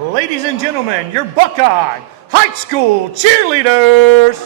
Ladies and gentlemen, your Buckeye High School cheerleaders.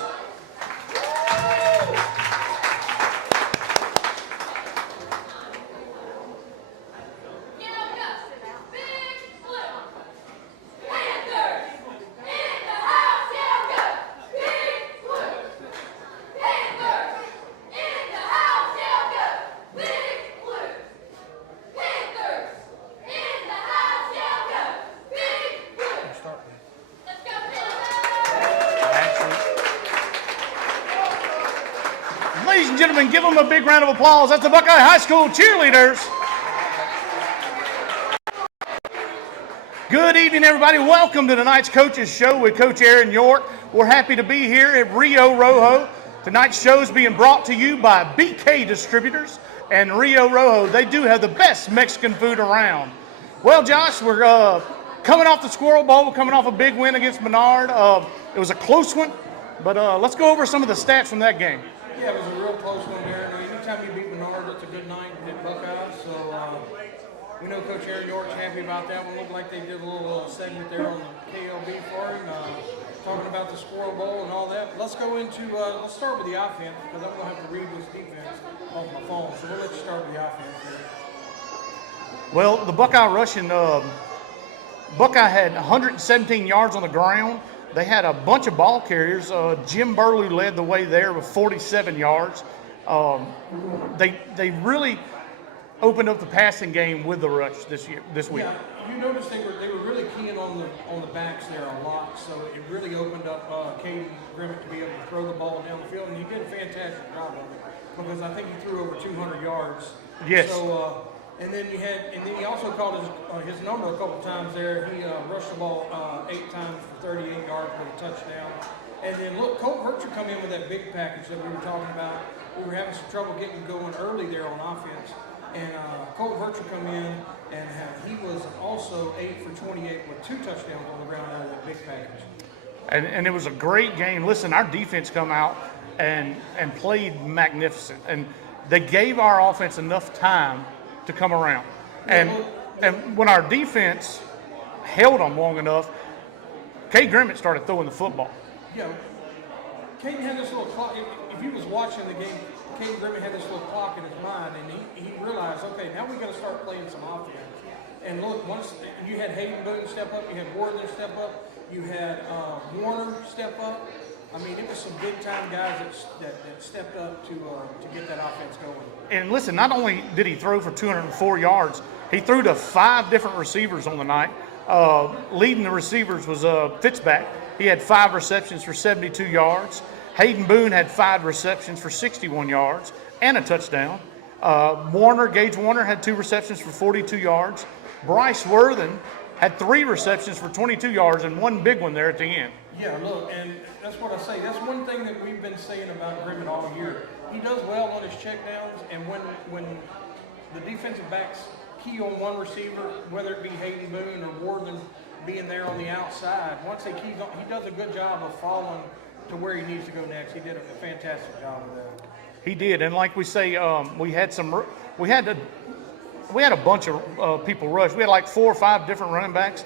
Ladies and gentlemen, give them a big round of applause. That's the Buckeye High School cheerleaders. Good evening, everybody. Welcome to tonight's Coaches Show with Coach Aaron York. We're happy to be here at Rio Rojo. Tonight's show is being brought to you by BK Distributors and Rio Rojo. They do have the best Mexican food around. Well, Josh, we're coming off the Squirrel Bowl, coming off a big win against Menard. It was a close one, but let's go over some of the stats from that game. Yeah, it was a real close one there. Anytime you beat Menard, it's a good night at Buckeyes. So we know Coach Aaron York's happy about that one. Looked like they did a little segment there on the KLB for him, talking about the Squirrel Bowl and all that. Let's go into, let's start with the offense because I'm going to have to read this defense off my phone. So we'll let you start with the offense here. Well, the Buckeye rushing, Buckeye had 117 yards on the ground. They had a bunch of ball carriers. Jim Burlew led the way there with 47 yards. They really opened up the passing game with the rush this week. Yeah, you noticed they were really keying on the backs there a lot, so it really opened up Caden Grimmett to be able to throw the ball down the field, and he did a fantastic job of it because I think he threw over 200 yards. Yes. So. And then he also called his number a couple times there. He rushed the ball 8 times for 38 yards with a touchdown. And then look, Colt Virtue come in with that big package that we were talking about. We were having some trouble getting going early there on offense. And Colt Virtue come in, and he was also 8 for 28 with 2 touchdowns on the ground out of that big package. And it was a great game. Listen, our defense come out and played magnificent. And they gave our offense enough time to come around. And when our defense held them long enough, Cade Grimmett started throwing the football. Yeah, Cade had this little clock. If you was watching the game, Cade Grimmett had this little clock in his mind, and he realized, okay, now we got to start playing some offense. And look, once you had Hayden Boone step up, you had Warden step up, you had Warner step up. I mean, it was some big-time guys that stepped up to get that offense going. And listen, not only did he throw for 204 yards, he threw to 5 different receivers on the night. Leading the receivers was Fitzpatrick. He had 5 receptions for 72 yards. Hayden Boone had 5 receptions for 61 yards and a touchdown. Gage Warner had 2 receptions for 42 yards. Bryce Worthen had 3 receptions for 22 yards and 1 big one there at the end. Yeah, look, and that's what I say. That's one thing that we've been saying about Grimmett all year. He does well on his checkdowns, and when the defensive backs key on one receiver, whether it be Hayden Boone or Warden being there on the outside, once they key on, he does a good job of following to where he needs to go next. He did a fantastic job of that. He did, and like we say, we had a bunch of people rush. We had like 4 or 5 different running backs.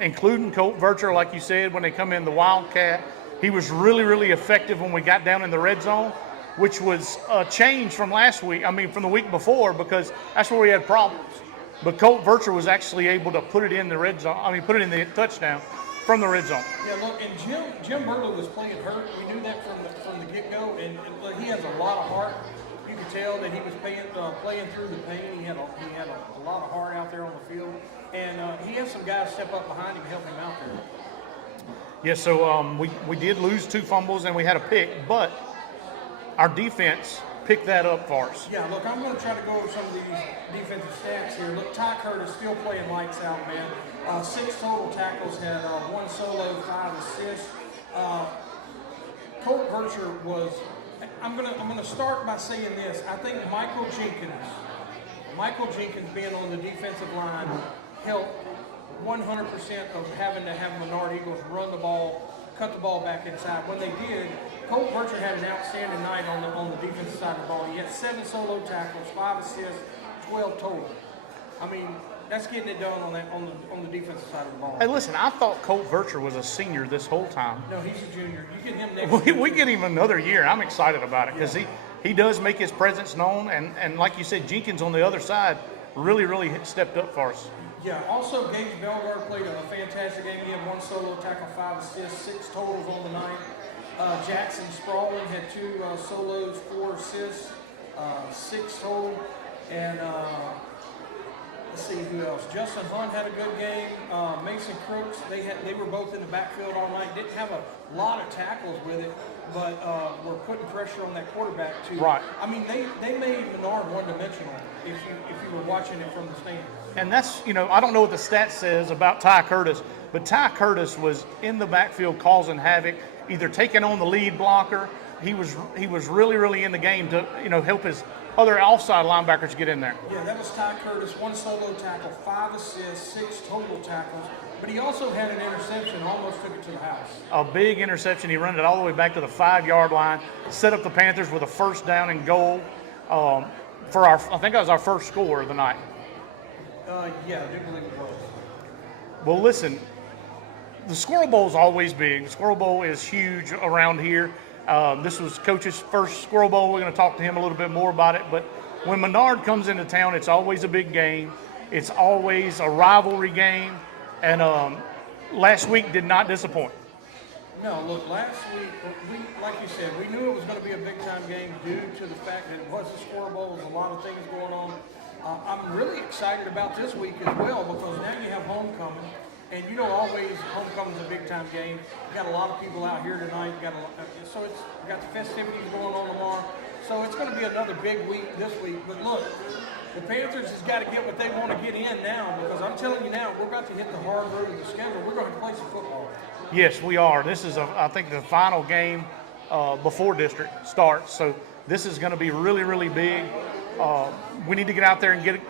Including Colt Virtue, like you said, when they come in the Wildcat. He was really, really effective when we got down in the red zone, which was a change from from the week before, because that's where we had problems. But Colt Virtue was actually able to put it in the red zone, put it in the touchdown from the red zone. Yeah, look, and Jim Burlew was playing hurt. We knew that from the get-go, and look, he has a lot of heart. You could tell that he was playing through the pain. He had a lot of heart out there on the field. And he had some guys step up behind him and help him out there. Yeah, so we did lose 2 fumbles and we had a pick, but our defense picked that up for us. Yeah, look, I'm going to try to go over some of these defensive stats here. Look, Ty Curtis still playing lights out, man. 6 total tackles, had 1 solo, 5 assists. Colt Virtue was. I'm gonna start by saying this. I think Michael Jenkins being on the defensive line helped 100% of having to have Menard Eagles run the ball, cut the ball back inside. When they did, Colt Virtue had an outstanding night on the defensive side of the ball. He had 7 solo tackles, 5 assists, 12 total. I mean, that's getting it done on the defensive side of the ball. Hey, listen, I thought Colt Vircher was a senior this whole time. No, he's a junior. You get him next year. We get him another year. I'm excited about it because he does make his presence known, and like you said, Jenkins on the other side really stepped up for us. Yeah, also Gage Belgard played a fantastic game. He had 1 solo tackle, 5 assists, 6 totals on the night. Jackson Sprawling had 2 solos, 4 assists, 6 total. And let's see who else. Justin Hunt had a good game. Mason Crooks, they were both in the backfield all night. Didn't have a lot of tackles with it, but were putting pressure on that quarterback too. Right. I mean, they made Menard one-dimensional if you were watching it from the stands. And that's, I don't know what the stat says about Ty Curtis, but Ty Curtis was in the backfield causing havoc, either taking on the lead blocker. He was really in the game to, help his other offside linebackers get in there. Yeah, that was Ty Curtis, 1 solo tackle, 5 assists, 6 total tackles. But he also had an interception, almost took it to the house. A big interception. He ran it all the way back to the 5-yard line, set up the Panthers with a first down and goal for I think that was our first score of the night. Yeah, I do believe it was. Well, listen, the Squirrel Bowl is always big. The Squirrel Bowl is huge around here. This was Coach's first Squirrel Bowl. We're going to talk to him a little bit more about it. But when Menard comes into town, it's always a big game. It's always a rivalry game. And last week did not disappoint. No, look, last week, like you said, we knew it was going to be a big-time game due to the fact that it was the Squirrel Bowl. There's a lot of things going on. I'm really excited about this week as well because now you have homecoming. And always homecoming's a big-time game. You got a lot of people out here tonight. You got the festivities going on tomorrow. So it's going to be another big week this week. But look, the Panthers has got to get what they want to get in now because I'm telling you now, we're about to hit the hard road of the schedule. We're going to play some football. Yes, we are. This is, I think, the final game before district starts. So this is going to be really big. We need to get out there and get,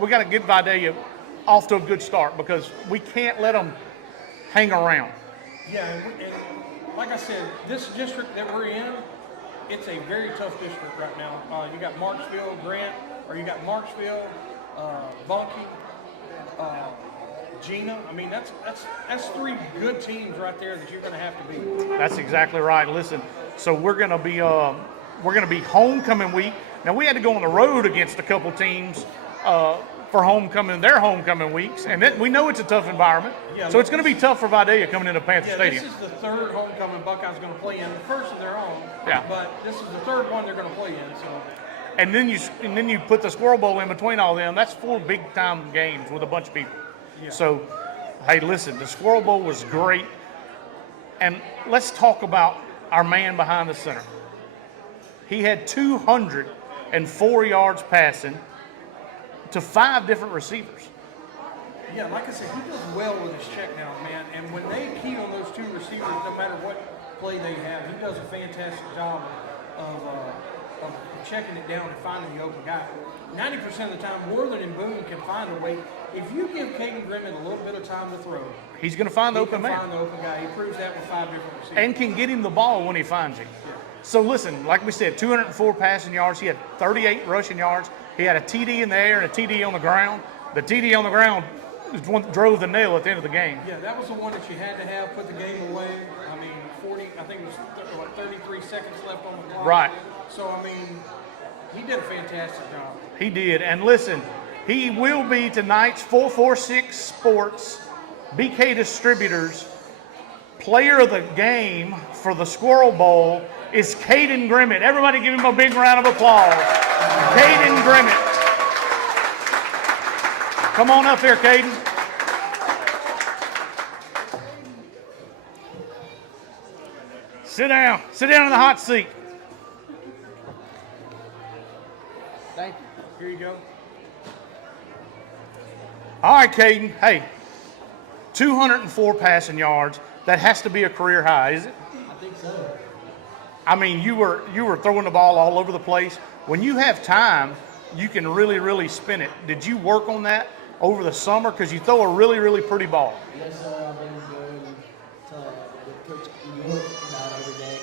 we got to get Vidalia off to a good start because we can't let them hang around. Yeah, and like I said, this district that we're in, it's a very tough district right now. You got Marksville, Grant, or you got Marksville, Bunkie, Gina. I mean, that's 3 good teams right there that you're going to have to beat. That's exactly right. Listen, so we're going to be homecoming week. Now we had to go on the road against a couple teams for their homecoming weeks, and we know it's a tough environment. Yeah, so it's going to be tough for Vidalia coming into Panther Stadium. This is the 3rd homecoming Buckeyes going to play in. The first of their own. Yeah. But this is the 3rd one they're going to play in. So. And then you put the Squirrel Bowl in between all them. That's 4 big time games with a bunch of people. Yeah. So, hey, listen, the Squirrel Bowl was great, and let's talk about our man behind the center. He had 204 yards passing to 5 different receivers. Yeah, like I said, he does well with his check down, man. And when they key on those 2 receivers, no matter what play they have, he does a fantastic job of checking it down and finding the open guy. 90% of the time, Worthing and Boone can find a way. If you give Caden Grimmett a little bit of time to throw, he's going to find the open man. He can find the open guy. He proves that with 5 different receivers. And can get him the ball when he finds him. Yeah. So listen, like we said, 204 passing yards. He had 38 rushing yards. He had a TD in the air and a TD on the ground. The TD on the ground is one that drove the nail at the end of the game. Yeah, that was the one that you had to have, put the game away. I mean, 33 seconds left on the clock. Right. So, I mean, he did a fantastic job. He did. And listen, he will be tonight's 446 Sports BK Distributors player of the game for the Squirrel Bowl is Caden Grimmett. Everybody give him a big round of applause. Caden Grimmett. Come on up here, Caden. Sit down. Sit down in the hot seat. Thank you. Here you go. All right, Caden. Hey, 204 passing yards. That has to be a career high, is it? I think so. I mean, you were throwing the ball all over the place. When you have time, you can really spin it. Did you work on that over the summer? Because you throw a really pretty ball. Yes, sir. I've been going with Coach York about every day.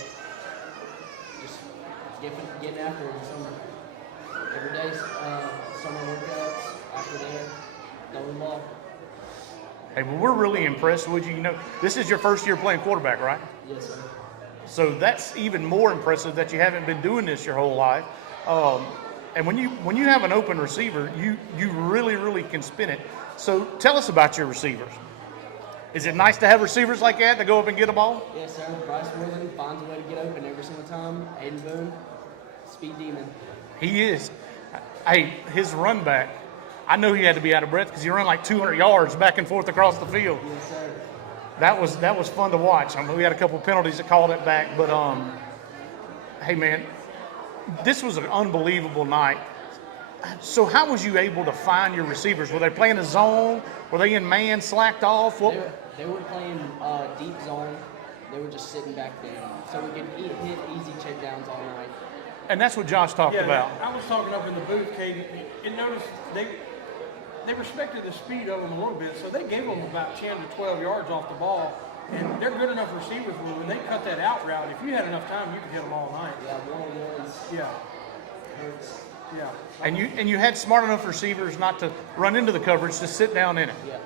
Just getting after it in summer. Every day, summer workouts. after there, throw the ball. Hey, well, we're really impressed with you. You know, this is your first year playing quarterback, right? Yes, sir. So that's even more impressive that you haven't been doing this your whole life. And when you have an open receiver, you really can spin it. So tell us about your receivers. Is it nice to have receivers like that to go up and get a ball? Yes, sir. Bryce Worthing finds a way to get open every single time. Aiden Boone, speed demon. He is. Hey, his run back, I know he had to be out of breath because he ran like 200 yards back and forth across the field. Yes, sir. That was fun to watch. I mean, we had a couple of penalties that called it back, but hey man, this was an unbelievable night. So how was you able to find your receivers? Were they playing a zone? Were they in man, slacked off? What? They were playing deep zone. They were just sitting back there, so we could hit easy checkdowns all night. And that's what Josh talked about. I was talking up in the booth, Cade, and noticed they respected the speed of them a little bit, so they gave them about 10 to 12 yards off the ball. And they're good enough receivers where when they cut that out route, if you had enough time, you could hit them all night. Yeah, one-on-ones. Yeah. Hurts. Yeah. And you had smart enough receivers not to run into the coverage, to sit down in it. Yeah.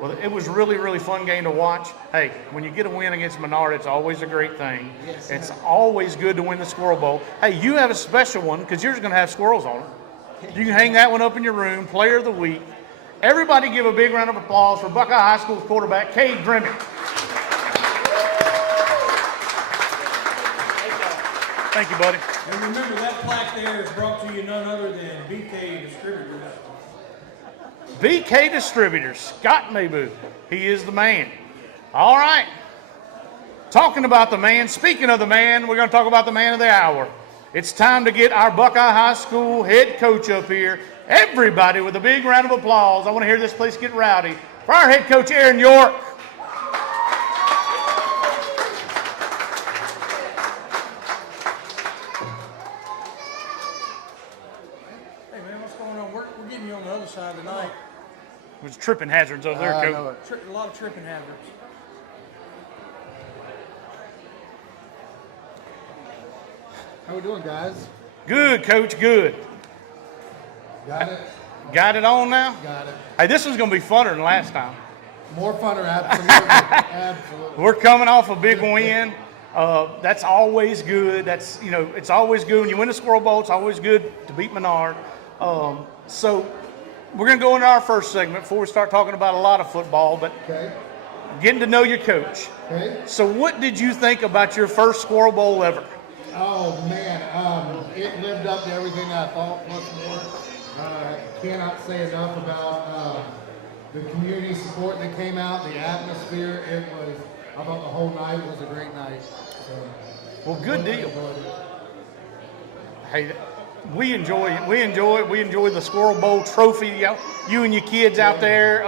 Well, it was really fun game to watch. Hey, when you get a win against Menard, it's always a great thing. Yes, sir. It's always good to win the Squirrel Bowl. Hey, you have a special one because yours is going to have squirrels on it. You can hang that one up in your room. Player of the week. Everybody give a big round of applause for Buckeye High School's quarterback, Cade Grimmett. Thank you, buddy. And remember, that plaque there is brought to you none other than BK Distributors. BK Distributors, Scott Maybu. He is the man. All right. Talking about the man, speaking of the man, we're going to talk about the man of the hour. It's time to get our Buckeye High School head coach up here. Everybody with a big round of applause. I want to hear this place get rowdy. For our head coach, Aaron York. Hey, man, what's going on? We're getting you on the other side tonight. There's tripping hazards over there, coach. A lot of tripping hazards. How we doing, guys? Good, coach, good. Got it? Got it on now? Got it. Hey, this was going to be funner than last time. More funner, absolutely. Absolutely. We're coming off a big win. That's always good. That's, it's always good when you win the Squirrel Bowl. It's always good to beat Menard. So we're going to go into our first segment before we start talking about a lot of football, but Okay. getting to know your coach. Okay. So what did you think about your first Squirrel Bowl ever? Oh, man. It lived up to everything I thought, plus more. Cannot say enough about the community support that came out, the atmosphere. I thought the whole night was a great night. So, Well, good deal. enjoyed it. Hey, we enjoy the Squirrel Bowl trophy. You and your kids out there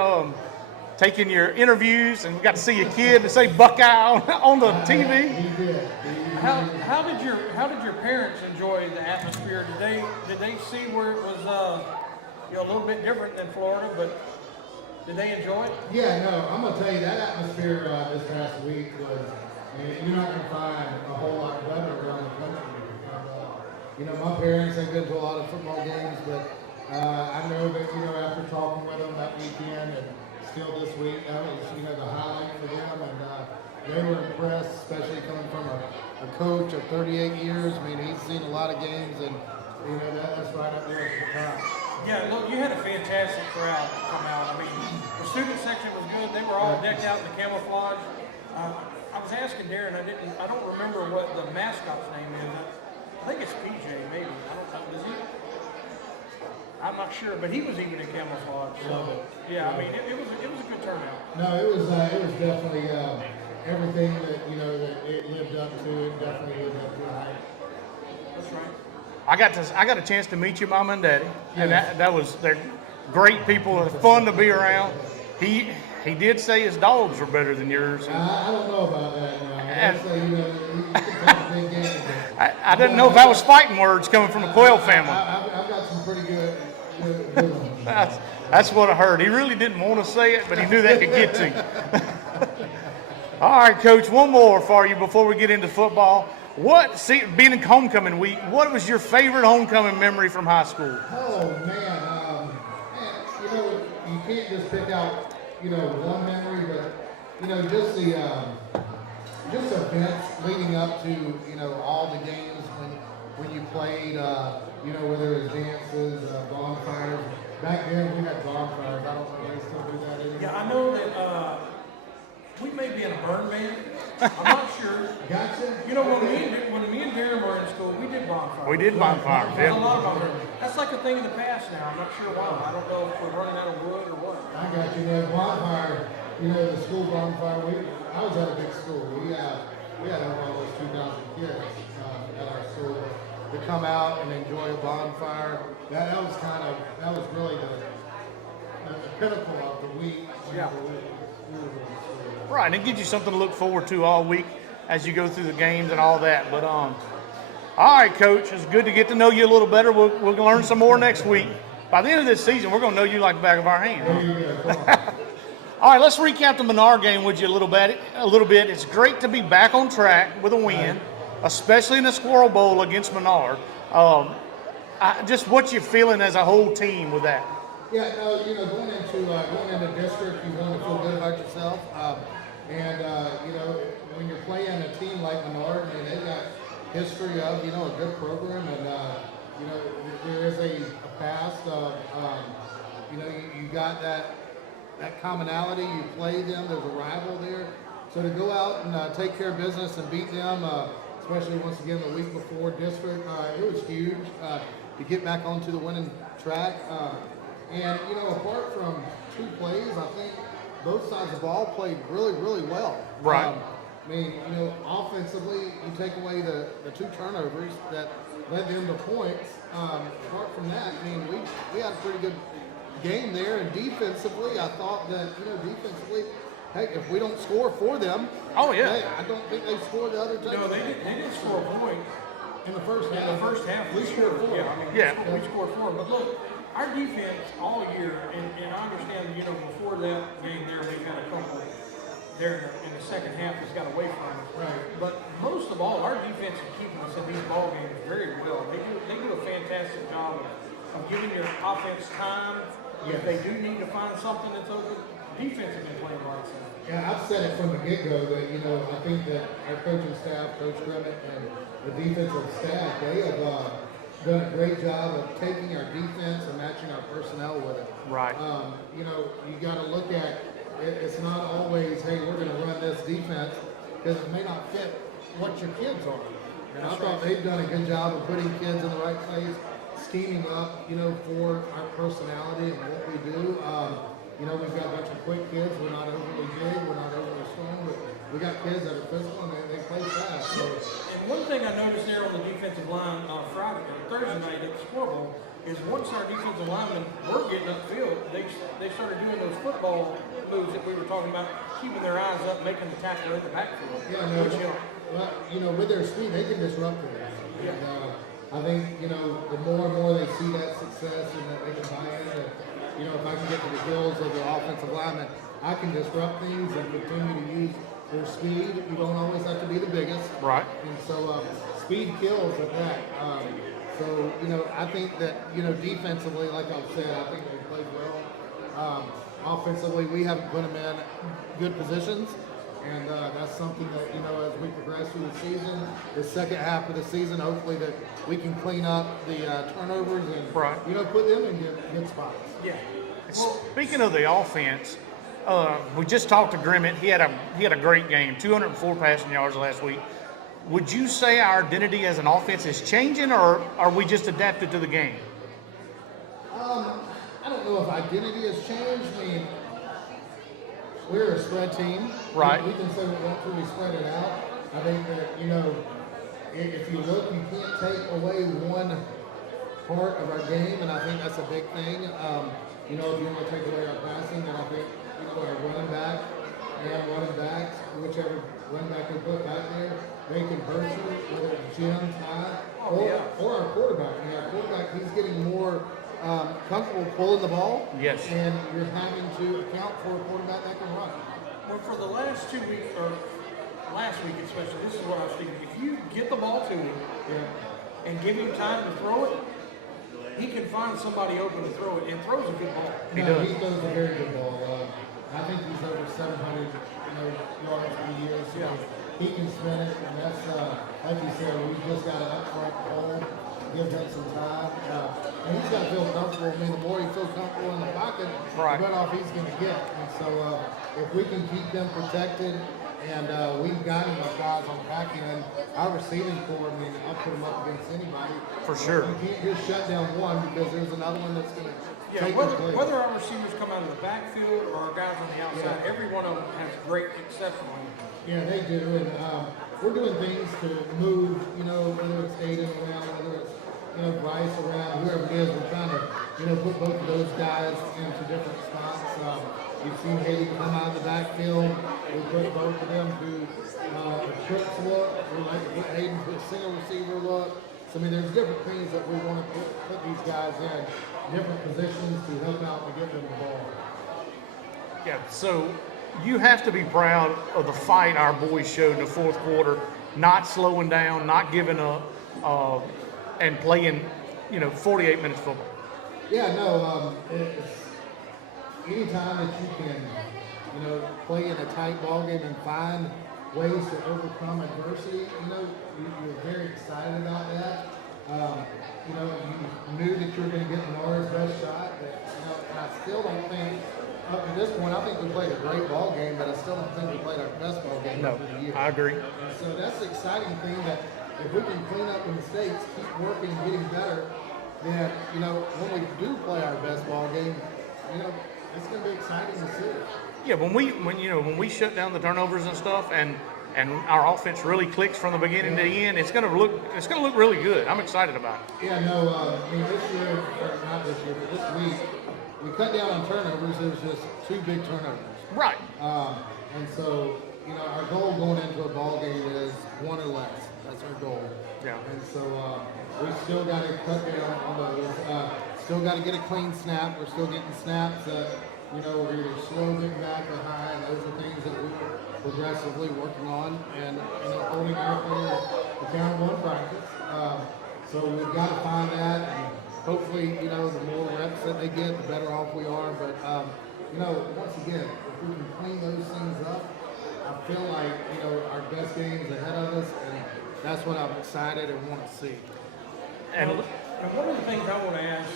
taking your interviews, and we got to see your kid to say Buckeye on the TV. He did. How did your parents enjoy the atmosphere? Did they see where it was a little bit different than Florida, but did they enjoy it? Yeah, no, I'm gonna tell you that atmosphere this past week was, you're not gonna find a whole lot better around the country. My parents have been to a lot of football games, but I know that after talking with them that weekend and still this week, that was the highlight for them, and they were impressed, especially coming from a coach of 38 years. I mean, he's seen a lot of games, and that's right up there at the top. Yeah, look, you had a fantastic crowd come out. I mean, the student section was good. They were all decked out in the camouflage. I was asking Darron, I don't remember what the mascot's name is. I think it's PJ, maybe. I don't know. Is he? I'm not sure, but he was even in camouflage. So, yeah, I mean, it was a good turnout. No, it was definitely everything that that it lived up to. It definitely lived up to the hype. That's right. I got a chance to meet your mom and daddy, and Yes. they're great people. They're fun to be around. He did say his dogs were better than yours. I don't know about that. And- I'd say you can take a big game. I didn't know if that was fighting words coming from a Quail family. I've got some pretty good ones. That's what I heard. He really didn't want to say it, but he knew that could get to you. All right, Coach, one more for you before we get into football. Being in homecoming week, what was your favorite homecoming memory from high school? Oh man, can't just pick out, one memory, but, just just events leading up to, all the games when you played, whether it was dances, bonfires. Back then we had bonfires. I don't know if they still do that anymore. Yeah, I know that we may be in a burn ban. I'm not sure. Gotcha. When me and Darron were in school, we did bonfires. We did bonfires, There's a yeah. lot of bonfires. That's like a thing in the past now. I'm not sure why. I don't know if we're running out of wood or what. I got you. The bonfire, the school bonfire. I was at a big school. We had almost 2,000 kids at our school to come out and enjoy a bonfire. That was really the pinnacle of the week. Yeah. Right, and it gives you something to look forward to all week as you go through the games and all that. But all right, Coach, it's good to get to know you a little better. We'll learn some more next week. By the end of this season, we're going to know you like the back of our hand. There you go. Come on. All right, let's recap the Menard game with you a little bit. It's great to be back on track with a win, especially in the Squirrel Bowl against Menard. Just what you're feeling as a whole team with that. Yeah, no, going into district, you want to feel good about yourself. When you're playing a team like Menard, they've got history of, a good program, and, there is a past of, you got that commonality. You play them, there's a rival there. So to go out and take care of business and beat them, especially once again the week before district, it was huge to get back onto the winning track. And, apart from two plays, I think both sides of the ball played really, really well. Right. Offensively, you take away the two turnovers that led them to points. Apart from that, we had a pretty good game there. And defensively, I thought that, defensively, hey, if we don't score for them, Oh, yeah. hey, I don't think they scored the other touchdown. No, they didn't score a point. In the first half. In the first half, we scored four. We scored four. But look, our defense all year, and I understand, before that game there, we had a couple there in the second half that's got away from us. Right. But most of all, our defense is keeping us in these ball games very well. They do a fantastic job of giving your offense time. Yes. If they do need to find something that's open, defense has been playing lights out. Yeah, I've said it from the get-go that, I think that our coaching staff, Coach Grimmett, and the defensive staff, they have done a great job of taking our defense and matching our personnel with it. Right. You got to look at it. It's not always, hey, we're going to run this defense, because it may not fit what your kids are. And I thought they've done a good job of putting kids in the right place, scheming up, for our personality and what we do. We've got a bunch of quick kids. We're not overly big. We're not overly strong, but we got kids that are physical and they play fast. So. And one thing I noticed there on the defensive line Thursday night at the Squirrel Bowl is once our defensive linemen were getting upfield, they started doing those football moves that we were talking about, keeping their eyes up, making the tackle in the backfield. Yeah, no, with their speed, they can disrupt it. Yeah. And, I think, the more and more they see that success and that they can buy in, that, if I can get to the heels of the offensive lineman, I can disrupt things and continue to use their speed. You don't always have to be the biggest. Right. And so speed kills at that. I think that, defensively, like I've said, I think they played well. Offensively, we haven't put them in good positions. And that's something that, as we progress through the season, the second half of the season, hopefully that we can clean up the turnovers and, put them in good spots. Yeah. Speaking of the offense, we just talked to Grimmett. He had a great game, 204 passing yards last week. Would you say our identity as an offense is changing, or are we just adapted to the game? I don't know if identity has changed. We're a spread team. Right. We can say we want to, we spread it out. I think that, if you look, you can't take away one part of our game, and I think that's a big thing. If you want to take away our passing, then I think, our running back and running backs, whichever running back we put back there, they can hurt you, whether it's Jim, Ty, or our quarterback. Our quarterback, he's getting more comfortable pulling the ball. Yes. And you're having to account for a quarterback that can run. Well, for the last 2 weeks, or last week especially, this is what I was thinking. If you get the ball to him and give him time to throw it, he can find somebody open to throw it, and throws a good ball. He No, does. he throws a very good ball. I think he's over 700 yards for the year, so he can spin it, and that's, like you said, we've just got an upfront hold, give him some time. And he's got to feel comfortable. I mean, the more he feels comfortable in the pocket, Right. the better off he's going to get. And so if we can keep them protected, and we've got enough guys on the back end, our receiving core, I mean, I'll put them up against anybody. For sure. You can't just shut down one because there's another one that's going to Yeah, take whether, the place. whether our receivers come out of the backfield or our guys on the outside, every one of them has great exceptional. Yeah, they do, and we're doing things to move, whether it's Aiden around, whether it's, Bryce around, whoever it is, we're trying to, put both of those guys into different spots. You've seen Haley come out of the backfield, we put both of them to a trips look, we like to put Aiden to a single receiver look. So, I mean, there's different things that we want to put these guys in, different positions to help out and get them the ball. Yeah, so you have to be proud of the fight our boys showed in the fourth quarter, not slowing down, not giving up, and playing, 48 minutes football. Yeah, no, it's anytime that you can, play in a tight ball game and find ways to overcome adversity, you're very excited about that. You knew that you were going to get Laura's best shot, but, and I still don't think, up to this point, I think we played a great ball game, but I still don't think we played our best ball game No, of the year. I agree. And so that's the exciting thing, that if we can clean up the mistakes, keep working and getting better, then, when we do play our best ball game, it's going to be exciting to see. Yeah, when we shut down the turnovers and stuff, and our offense really clicks from the beginning to the end, it's gonna look really good. I'm excited about it. Yeah, no, I mean, this year, or not this year, but this week, we cut down on turnovers. It was just 2 big turnovers. Right. And so, our goal going into a ball game is 1 or less. That's our goal. Yeah. And so, we still got to cut down on those. Still got to get a clean snap. We're still getting snaps that, we're either slow getting back or high, and those are things that we're progressively working on, and, holding our players accountable in practice. So we've got to find that, and hopefully, the more reps that they get, the better off we are. But, once again, if we can clean those things up, I feel like, our best game is ahead of us, and that's what I'm excited and want to see. And And one of the things I want to ask,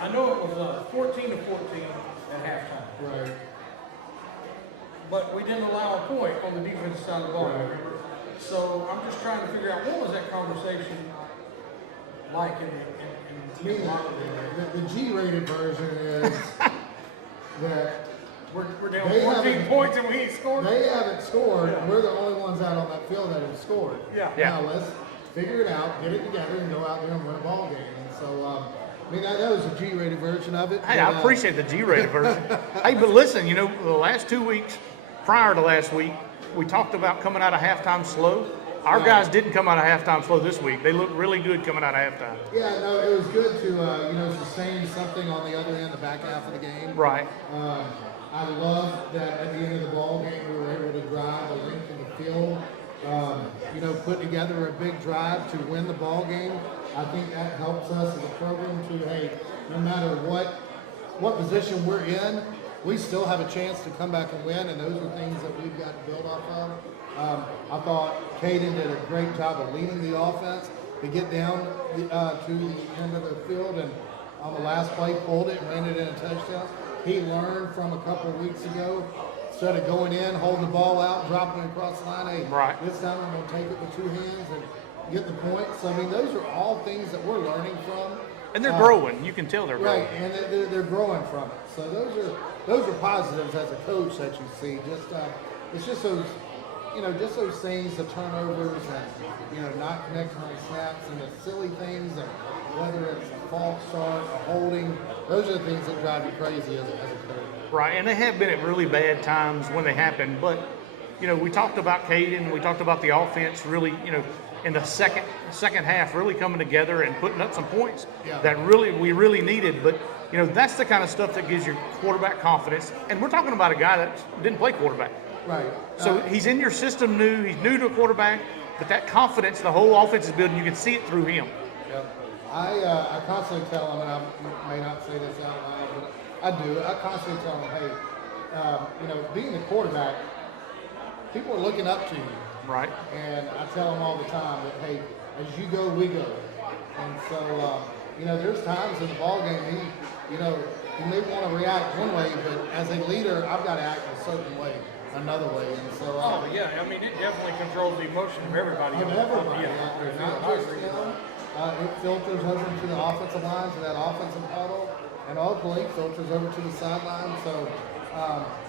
I know it was 14 to 14 at halftime, Right. but we didn't allow a point on the defensive side of the ball. Right. So I'm just trying to figure out, what was that conversation like in the locker room? The G-rated version is that We're down They 14 haven't- points and we ain't scored. they haven't scored, and we're the only ones out on that field that have scored. Yeah. Yeah. Now let's figure it out, get it together, and go out there and win a ball game. And so, that was the G-rated version of it. hey, but, I appreciate the G-rated version. Hey, but listen, the last 2 weeks prior to last week, we talked about coming out of halftime slow. Our guys didn't come out of halftime slow this week. They looked really good coming out of halftime. Yeah, no, it was good to sustain something on the other end, the back half of the game. Right. I love that at the end of the ball game we were able to drive the length of the field. Put together a big drive to win the ball game. I think that helps us as a program to, hey, no matter what position we're in, we still have a chance to come back and win, and those are things that we've got to build off of. I thought Caden did a great job of leading the offense to get down to the end of the field, and on the last play pulled it and ran it in a touchdown. He learned from a couple of weeks ago, instead of going in, holding the ball out, dropping it across the line, hey, Right. this time I'm going to take it with 2 hands and get the point. So, I mean, those are all things that we're learning from. And they're growing. You can tell they're growing. Right, and they're growing from it. So those are positives as a coach that you see. It's just those, just those things, the turnovers and, not connecting on snaps and the silly things, and whether it's a false start, a holding, those are the things that drive you crazy as a coach. Right, and they have been at really bad times when they happen. But, we talked about Caden. We talked about the offense really, in the second half really coming together and putting up some points that we really needed. But, that's the kind of stuff that gives your quarterback confidence. And we're talking about a guy that didn't play quarterback. Right. So he's in your system new. He's new to a quarterback. But that confidence the whole offense is building, you can see it through him. Yep. I constantly tell them, and I may not say this out loud, but I do. I constantly tell them, hey, being the quarterback, people are looking up to you. Right. And I tell them all the time that, hey, as you go, we go. And so, there's times in the ball game, you may want to react one way, but as a leader, I've got to act a certain way, another way. And so, it definitely controls the emotion of everybody. of everybody out there, not just him. It filters over to the offensive line, to that offensive huddle, and ultimately filters over to the sideline. So,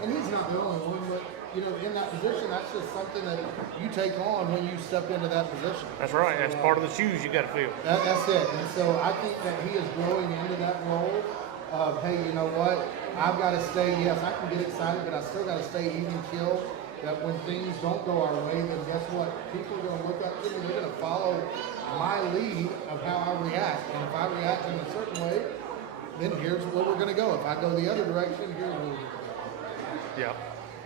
and he's not the only one, but in that position, that's just something that you take on when you step into that position. That's right. That's part of the shoes you got to fill. That's it. And so I think that he is growing into that role of, hey, you know what? I've got to stay. Yes, I can get excited, but I still got to stay even keel. That when things don't go our way, then guess what? People are going to look up to me. They're going to follow my lead of how I react. And if I react in a certain way, then here's where we're going to go. If I go the other direction, here's where we're going to go. Yeah.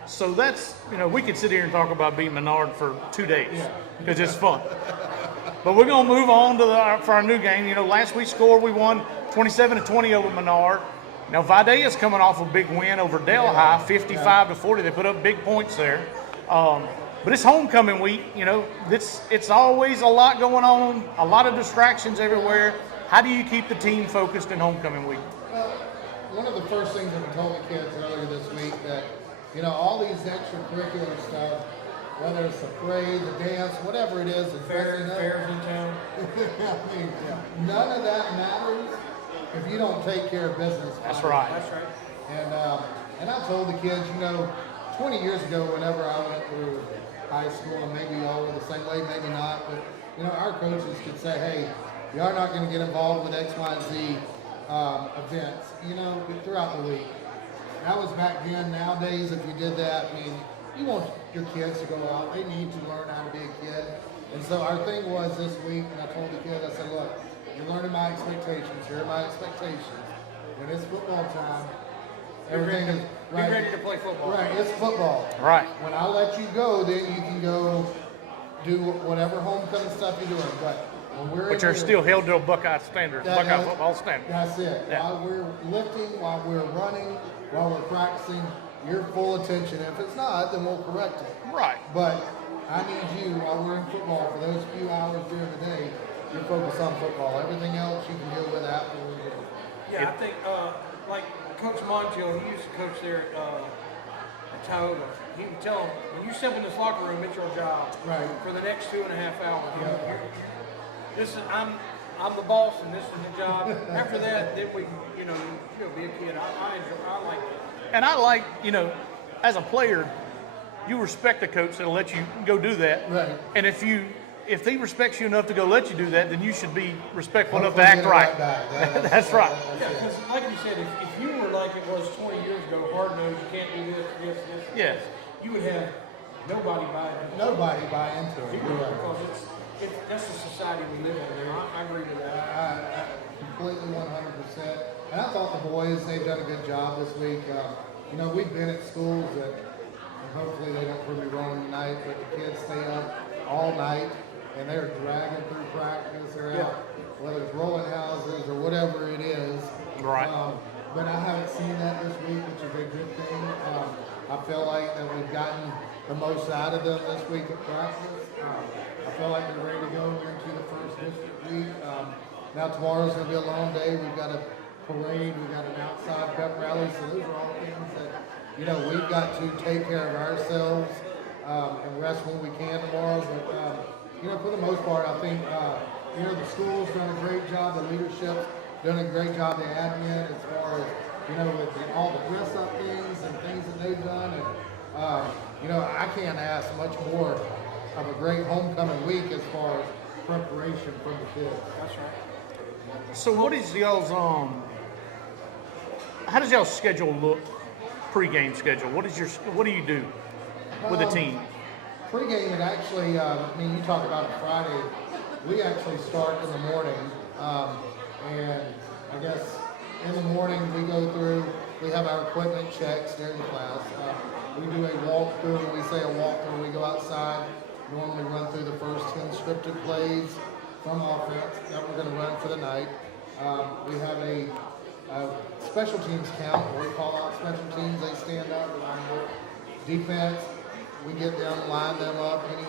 So that's, we could sit here and talk about beating Menard for 2 days because it's fun. But we're going to move on to for our new game. Last week's score, we won 27-20 over Menard. Now, Vida's coming off a big win over Delhi, 55-40. They put up big points there. But it's homecoming week. It's always a lot going on, a lot of distractions everywhere. How do you keep the team focused in homecoming week? Well, one of the first things that we told the kids earlier this week that, all these extracurricular stuff, whether it's the parade, the dance, whatever it is, the Fairs in town. None of that matters if you don't take care of business. That's right. That's right. And I told the kids, 20 years ago, whenever I went through high school, and maybe y'all were the same way, maybe not, but our coaches could say, hey, y'all not going to get involved with X, Y, and Z events, throughout the week. That was back then. Nowadays, if you did that, you want your kids to go out. They need to learn how to be a kid. And so our thing was this week, and I told the kids, I said, look, you're learning my expectations. Here are my expectations. When it's football time, everything is right. Be ready to play football. Right, it's football. Right. When I let you go, then you can go do whatever homecoming stuff you're doing. But when we're But you're still held to a Buckeye standard, Buckeye football standard. That's it. Yeah. While we're lifting, while we're running, while we're practicing, your full attention. If it's not, then we'll correct it. Right. But I need you, while we're in football, for those few hours during the day, you're focused on football. Everything else you can deal with afterwards. Yeah, I think, like Coach Montiel, he used to coach there at Tioga. He would tell them, when you step in this locker room, it's your job. Right. For the next 2.5 hours. Yeah. I'm the boss, and this is the job. After that, then we, be a kid. I like it. And I like, as a player, you respect the coach that'll let you go do that. Right. And if he respects you enough to go let you do that, then you should be respectful enough to Hopefully act get it right. back. That's right. Yeah, because like you said, if you were like it was 20 years ago, hard-nosed, you can't do this, Yeah. you would have nobody buy into it. Nobody buy into it. Because that's the society we live in. I agree with that. I completely 100%. And I thought the boys, they've done a good job this week. We've been at schools that, and hopefully they don't prove me wrong tonight, but the kids stay up all night and they're dragging through practice. They're out, whether it's rolling houses or whatever it is. Right. But I haven't seen that this week, which is a good thing. I feel like that we've gotten the most out of them this week at practice. I feel like they're ready to go into the first district week. Now tomorrow's going to be a long day. We've got a parade. We've got an outside pep rally. So those are all things that, we've got to take care of ourselves and rest when we can tomorrow. But, for the most part, I think, the school's done a great job. The leadership's done a great job. The admin as far as, with all the dress-up things and things that they've done. And, I can't ask much more of a great homecoming week as far as preparation for the kids. That's right. So what is y'all's how does y'all's schedule look? Pre-game schedule. What do you do with the team? Pre-game, it actually, you talk about a Friday. We actually start in the morning, and I guess in the morning we go through. We have our equipment checks during the class. We do a walkthrough. When we say a walkthrough, we go outside. Normally run through the first 10 scripted plays from offense that we're going to run for the night. We have a special teams count where we call out special teams. They stand up, line up. Defense, we get them, line them up, any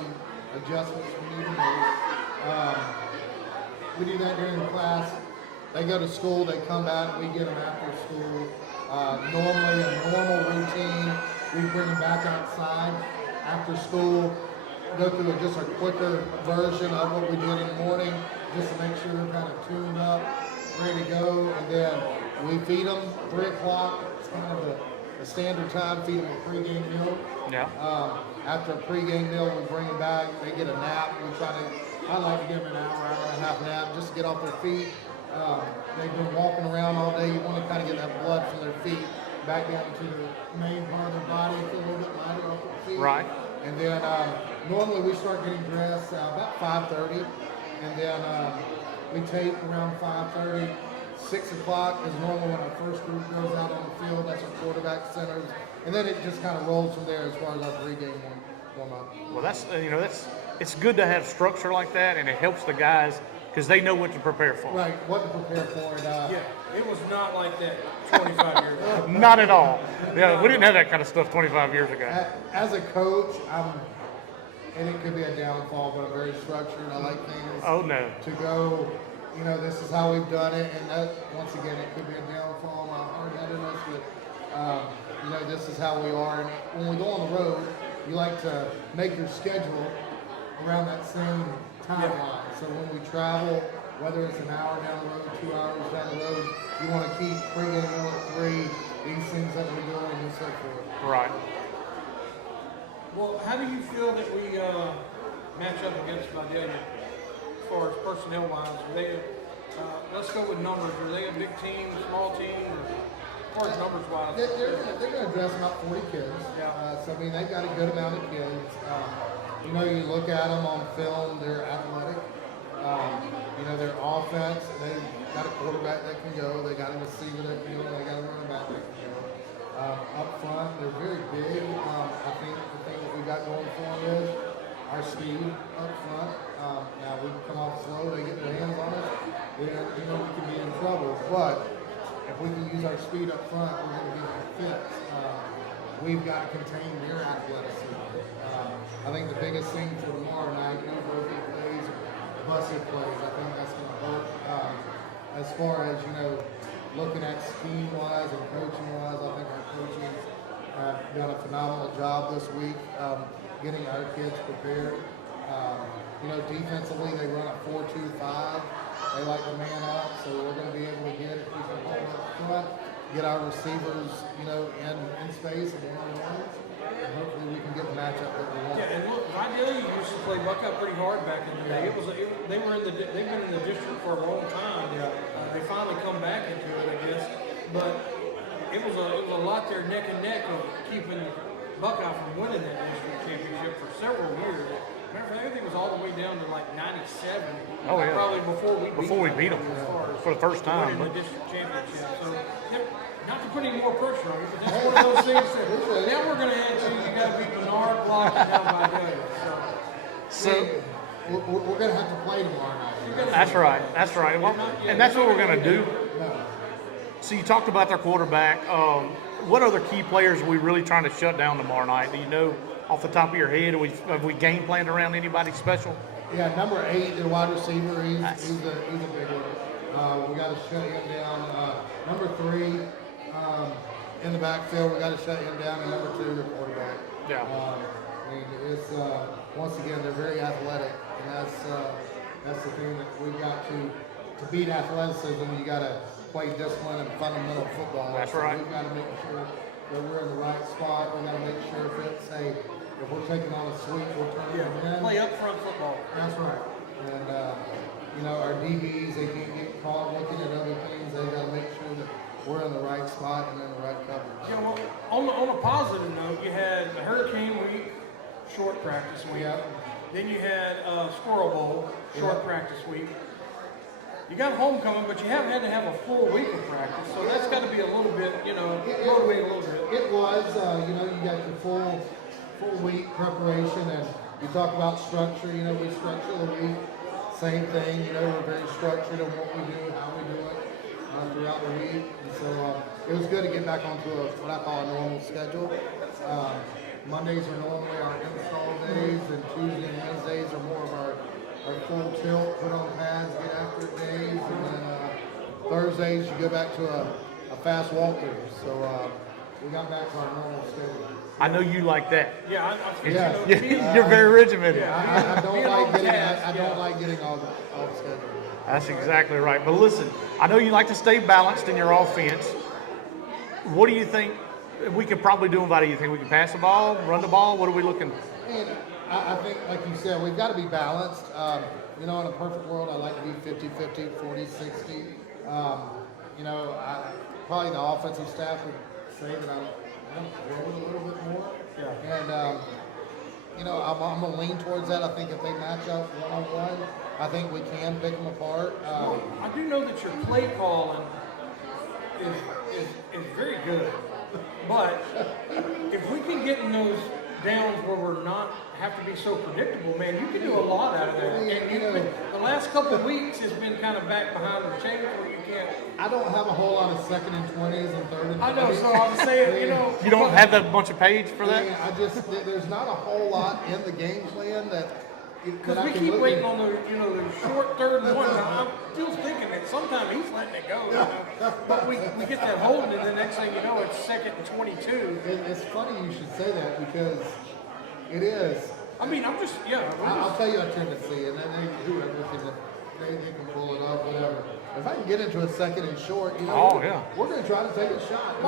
adjustments we need to make. We do that during the class. They go to school, they come back, we get them after school. Normally, a normal routine, we bring them back outside after school, go through just a quicker version of what we did in the morning, just to make sure they're kind of tuned up, ready to go, and then we feed them 3 o'clock. It's kind of the standard time, feed them a pregame meal. Yeah. After a pregame meal, we bring them back, they get a nap. I like to give them an hour and a half nap just to get off their feet. They've been walking around all day. You want to kind of get that blood from their feet back down to the main part of their body, feel a little bit lighter off their feet. Right. And then normally we start getting dressed about 5:30, and then we tape around 5:30. 6 o'clock is normally when our first group goes out on the field. That's our quarterback centers, and then it just kind of rolls from there as far as our pregame warm up. Well, it's good to have structure like that, and it helps the guys because they know what to prepare for. Right, what to prepare for. Yeah, it was not like that 25 years ago. Not at all. Yeah, we didn't have that kind of stuff 25 years ago. As a coach, and it could be a downfall, but I'm very structured. I like things Oh no. to go, this is how we've done it, and that, once again, it could be a downfall, my hard-headedness, but, this is how we are. And when we go on the road, you like to make your schedule around that same timeline. So when we travel, whether it's an hour down the road, 2 hours down the road, you want to keep pregame meal at 3, these things that we're doing, and so forth. Right. Well, how do you feel that we match up against Deville as far as personnel-wise? Are they, let's go with numbers. Are they a big team, small team, or as far as numbers-wise? They're going to address about 40 kids. Yeah. So, they've got a good amount of kids. You look at them on film, they're athletic. Their offense, they've got a quarterback that can go. They got a receiver that can go. They got a running back that can go. Up front, they're very big. I think the thing that we got going for them is our speed up front. Now, we come off slow, they get their hands on us, then, we can be in trouble. But if we can use our speed up front, we're going to be fit. We've got to contain their athleticism. I think the biggest thing for tomorrow night, broken plays, busted plays, I think that's going to hurt. As far as, looking at scheme-wise and coaching-wise, I think our coaches have done a phenomenal job this week getting our kids prepared. Defensively, they run a 4-2-5. They like to man up, so we're going to be able to get, if we can hold up front, get our receivers, in space and one-on-ones, and hopefully we can get the matchup that we want. Yeah, and look, ideally you used to play Buckeye pretty hard back in the day. They've been in the district for a long time. Yeah. They finally come back into it, I guess. But it was a lot there neck and neck of keeping Buckeye from winning that district championship for several years. Matter of fact, everything was all the way down to like 97. Oh, yeah. Probably before we beat them for the first time. Winning the district championship. So, not to put any more pressure on you, but that's one of those things that now we're going to add to you got to beat Menard, Block, and down by Deville. So We're going to have to play tomorrow night. that's right. That's right. Well, and that's what we're going to do. So you talked about their quarterback. What other key players are we really trying to shut down tomorrow night? Do you know off the top of your head? Have we game planned around anybody special? Yeah, number 8, the wide receiver, he's a big one. We got to shut him down. Number 3, in the backfield, we got to shut him down. And number 2, the quarterback. Yeah. It's once again, they're very athletic, and that's the thing that we've got to beat athleticism. You got to play discipline and fundamental football. That's so right. We've got to make sure that we're in the right spot. We got to make sure if we're taking on a sweep, we're turning them in. Play up front football. That's right. And our DBs, they can't get caught looking at other things. They got to make sure that we're in the right spot and in the right coverage. Yeah, well, on a positive note, you had the Hurricane Week, short practice week. Yep. Then you had Squirrel Bowl, short practice week. You got homecoming, but you haven't had to have a full week of practice, so that's got to be a little bit, motivate a little bit. It was, you got your full week preparation, and you talk about structure. We structure the week same thing. We're very structured in what we do, how we do it throughout the week. And so it was good to get back onto what I call a normal schedule. Mondays are normally our install days, and Tuesday and Wednesdays are more of our full tilt, put on pads, get after it days, and then Thursdays you go back to a fast walkthrough. So we got back to our normal schedule. I know you like that. Yeah, You're very regimented. I don't being like on getting. task, I don't like getting off schedule. That's exactly right. But listen, I know you like to stay balanced in your offense. What do you think we could probably do about it? You think we can pass the ball, run the ball? What are we looking? And I think, like you said, we've got to be balanced. In a perfect world, I like to be 50-50, 40-60. Probably the offensive staff would say that I'm throwing a little bit more. Yeah. And, I'm going to lean towards that. I think if they match up one-on-one, I think we can pick them apart. I do know that your play calling is very good, but if we can get in those downs where we're not have to be so predictable, man, you can do a lot out of that. And the last couple of weeks has been kind of back behind the chain where you can't. I don't have a whole lot of 2nd and 20s and 3rd and 20s. I know, so I was saying, You don't have that bunch of page for that? Yeah, there's not a whole lot in the game plan that. Because we keep waiting on the short 3rd and 1. I'm still thinking that sometimes he's letting it go. But we get that holding, and the next thing you know, it's 2nd and 22. It's funny you should say that because it is. I mean, I'm just, I'll tell you a tendency, and then whoever can pull it up, whatever. If I can get into a 2nd and short, we're going to try to take a shot.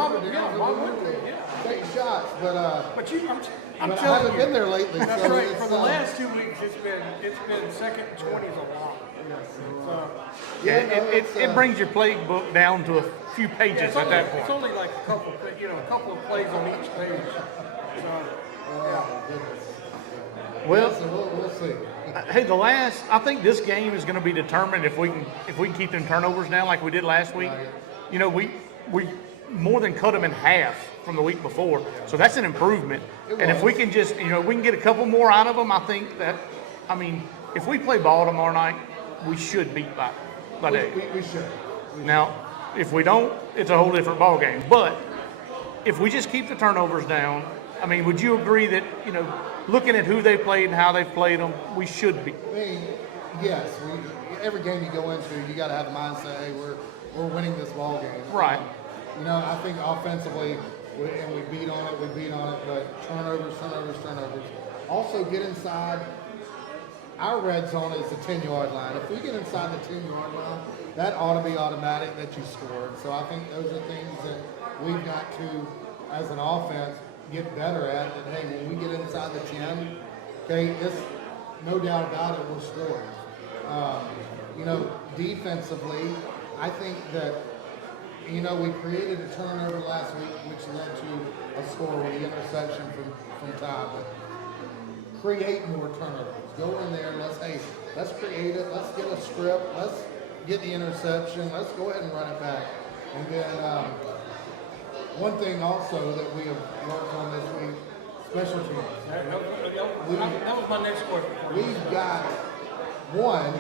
Take shots, but I'm I telling haven't you, been there lately. that's so right. it's, For the last 2 weeks, it's been 2nd and 20s a lot. It brings your playbook down to a few pages at that point. It's only like a couple of plays on each page. Well, so we'll see. hey, I think this game is going to be determined if we can keep them turnovers down like we did last week. We more than cut them in half from the week before, so that's an improvement. And if we can just, we can get a couple more out of them, I think that, if we play ball tomorrow night, we should beat by that. We should. Now, if we don't, it's a whole different ball game. But if we just keep the turnovers down, would you agree that, looking at who they played and how they've played them, we should be? Yes. Every game you go into, you got to have the mindset, hey, we're winning this ball game. Right. I think offensively, we beat on it, but turnovers. Also, get inside. Our red zone is the 10-yard line. If we get inside the 10-yard line, that ought to be automatic that you scored. So I think those are things that we've got to, as an offense, get better at. That, hey, when we get inside the 10, okay, it's no doubt about it, we're scoring. Defensively, I think that, we created a turnover last week, which led to a score with the interception from Ty. But create more turnovers. Go in there. Let's create it. Let's get a script. Let's get the interception. Let's go ahead and run it back. And then one thing also that we have worked on this week, special teams. That was my next question. We've got one.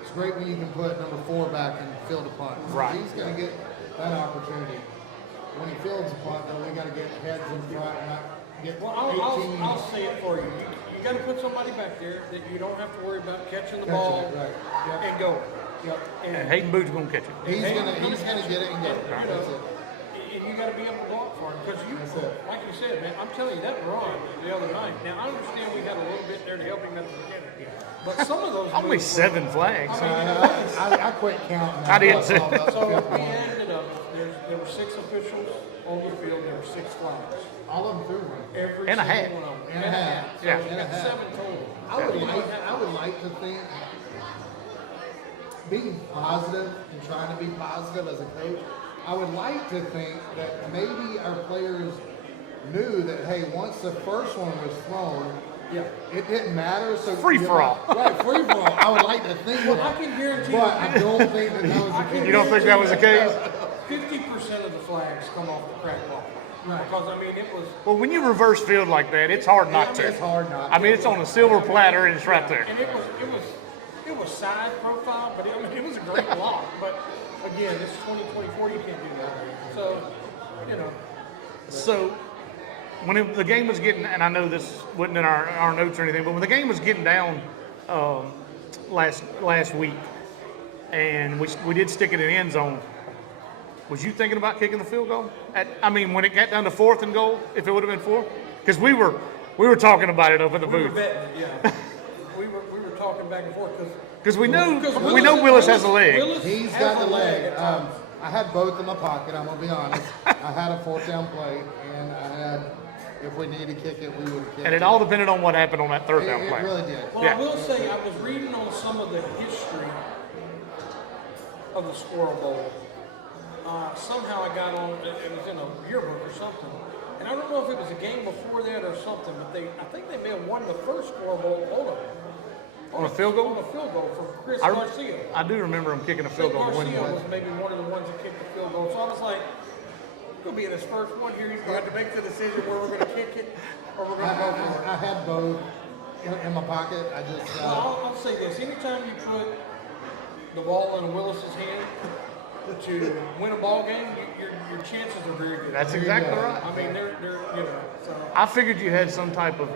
It's great when you can put number 4 back and field a punt. Right. He's going to get that opportunity. When he fields a punt, though, we got to get heads in front and not get 18. I'll say it for you. You got to put somebody back there that you don't have to worry about catching the ball and go. Yep. And Hayden Booth's going to catch it. He's gonna get it and go. That's it. And you got to be able to block for him because like you said, man, I'm telling you that run the other night. Now I understand we had a little bit there to help him at the beginning, but some of those Only 7 flags. I quit counting. I did too. So we added up. There were 6 officials on the field. There were 6 flags. All of them through one. Every And a single half. one of them. And a half. So Yeah. we got 7 total. I would like to think being positive and trying to be positive as a coach, I would like to think that maybe our players knew that, hey, once the first one was thrown, it didn't matter. So Free for all. Right, free for all. I would like to think Well, that. I can guarantee But I don't think that was the case. You don't think that was the case? 50% of the flags come off the crack ball. Right. Because, I mean, it was. Well, when you reverse field like that, it's hard not to. It's hard not I mean, it's on a silver platter and it's right there. And it was side profile, but it was a great block. But again, this is 2024, you can't do that. So, you know. So when the game was getting, and I know this wasn't in our notes or anything, but when the game was getting down last week, and we did stick it in the end zone, was you thinking about kicking the field goal? When it got down to 4th and goal, if it would have been 4? Because we were talking about it up in the We were booth. betting it, yeah. we were talking back and forth Because we know Willis has a leg. He's got the leg. I had both in my pocket, I'm going to be honest. I had a 4th down play, and I had, if we needed to kick it, we would have kicked it. And it all depended on what happened on that 3rd down It play. really did. Well, Yeah. I will say, I was reading on some of the history of the Squirrel Bowl. Somehow I got on, it was in a yearbook or something, and I don't know if it was a game before that or something, but I think they may have won the first Squirrel Bowl. On a field goal? On a field goal from Chris I Garcia. do remember him kicking a field goal to win Garcia one. was maybe one of the ones that kicked the field goal. So I was like, he'll be in his first one here. He's going to have to make the decision where we're going to kick it or we're going to go for it. I had both in my pocket. I just. Well, I'll say this. Anytime you put the ball in Willis's hand to win a ball game, your chances are very good. That's exactly right. I mean, they're you know. So. I figured you had some type of.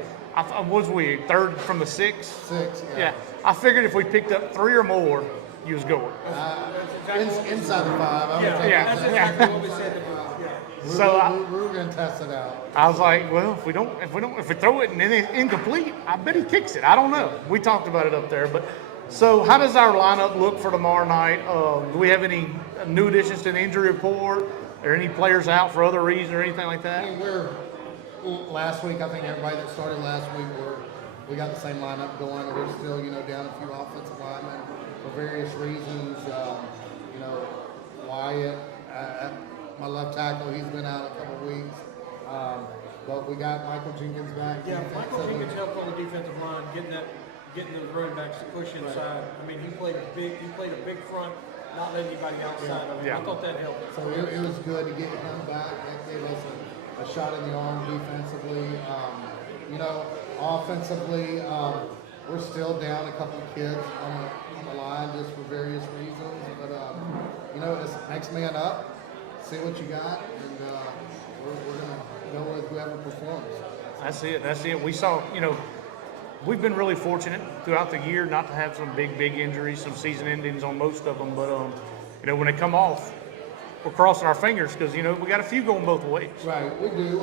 Was we 3rd from the 6? 6. Yeah. I figured if we picked up 3 or more, you was going. That's exactly what we Inside the 5. I would take Yeah. That's exactly what we said to do. Yeah. So we were going to test it out. I was like, well, if we throw it and it's incomplete, I bet he kicks it. I don't know. We talked about it up there, but so how does our lineup look for tomorrow night? Do we have any new additions to the injury report? Are any players out for other reasons or anything like I that? mean, last week, I think everybody that started last week, we got the same lineup going. We're still, down a few offensive linemen for various reasons. Wyatt, my left tackle, he's been out a couple of weeks. But we got Michael Jenkins back. Yeah, Michael Jenkins helped on the defensive line, getting those running backs to push inside. I mean, he played a big front, not letting anybody outside of him. Yeah. I thought that helped. So it was good to get him back. That gave us a shot in the arm defensively. Offensively, we're still down a couple of kids on the line just for various reasons. But, it's next man up, see what you got, and we're going to go with whoever performs. That's it. We saw, we've been really fortunate throughout the year not to have some big injuries, some season endings on most of them. But, when they come off, we're crossing our fingers because, we got a few going both ways. Right, we do.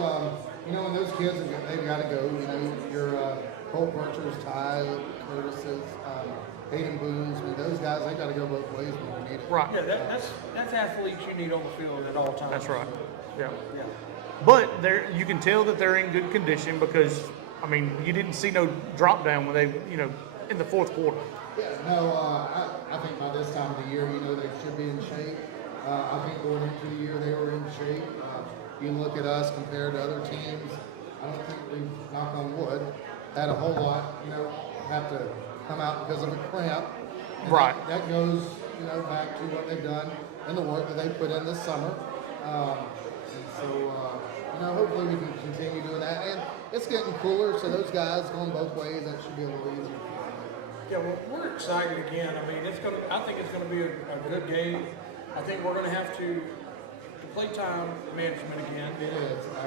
When those kids, they've got to go. Your Colt Birchers, Ty Curtis's, Hayden Boone's, those guys, they got to go both ways when we need it. Right. Yeah, that's athletes you need on the field at all times. That's right. Yeah. Yeah. But you can tell that they're in good condition because, you didn't see no drop down when they, in the 4th quarter. Yeah, no, I think by this time of the year, they should be in shape. I think going into the year, they were in shape. You look at us compared to other teams, I don't think we, knock on wood, had a whole lot, have to come out because of a cramp. And Right. That goes, back to what they've done and the work that they put in this summer. Hopefully we can continue doing that. And it's getting cooler, so those guys going both ways, that should be a little easier. Yeah, well, we're excited again. I mean, I think it's gonna be a good game. I think we're gonna have to play time management again. It is. I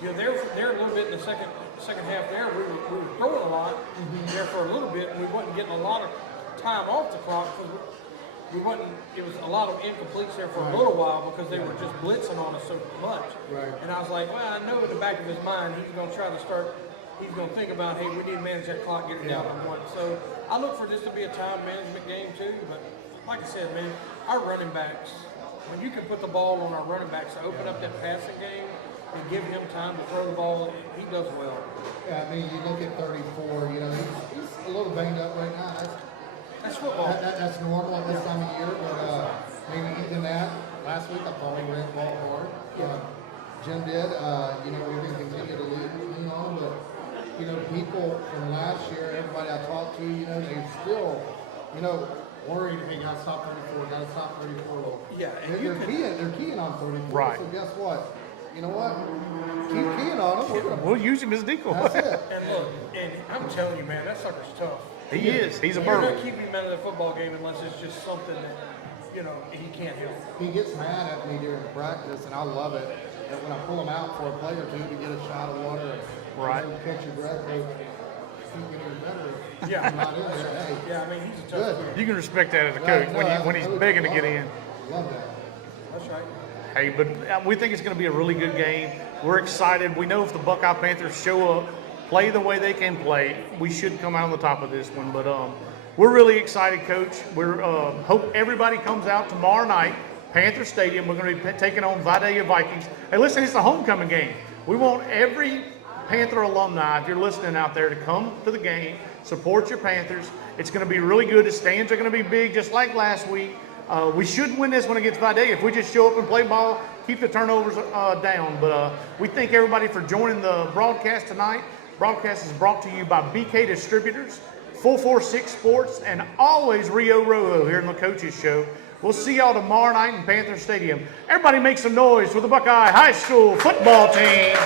agree. They're a little bit in the second half there. We were throwing a lot there for a little bit, and we wasn't getting a lot of time off the clock because it was a lot of incompletes there for a little while because they were just blitzing on us so much. Right. And I was like, well, I know in the back of his mind he's going to think about, hey, we need to manage that clock, get it down to 1. So I look for this to be a time management game too. But like I said, man, our running backs, when you can put the ball on our running backs to open up that passing game and give him time to throw the ball, he does well. Yeah, you look at 34, he's a little banged up right now. That's football. That's normal at this time of year, but even that, last week I thought he ran the ball hard. Jim did. We're going to continue to lean on, but, people from last year, everybody I talked to, they still, worried, hey, got to stop 34, got to stop 34. Yeah, and They're keying on 34, Right. so guess what? you know what? Keep keying on him. We're gonna, We'll use him as a decoy. that's it. And look, and I'm telling you, man, that sucker's tough. He is. He's a You're bird. not keeping him out of the football game unless it's just something that, you know, he can't help. He gets mad at me during practice, and I love it. That when I pull him out for a play or two to get a shot of water, Right. catch your breath, coach. Keep getting better. Yeah. I'm not in there. Hey, Yeah, I mean, he's a tough Good. kid. You can respect that as a Right, coach no, when as a when he's coach, begging to love get it. in. Love that. That's right. Hey, but we think it's going to be a really good game. We're excited. We know if the Buckeye Panthers show up, play the way they can play, we should come out on the top of this one. But we're really excited, Coach. We're hope everybody comes out tomorrow night, Panther Stadium. We're going to be taking on Vidalia Vikings. Hey, listen, it's a homecoming game. We want every Panther alumni, if you're listening out there, to come to the game, support your Panthers. It's going to be really good. The stands are going to be big, just like last week. We should win this one against Vidalia if we just show up and play ball, keep the turnovers down. But we thank everybody for joining the broadcast tonight. Broadcast is brought to you by BK Distributors, 446 Sports, and always Rio Rojo here in the Coaches Show. We'll see y'all tomorrow night in Panther Stadium. Everybody make some noise for the Buckeye High School football team.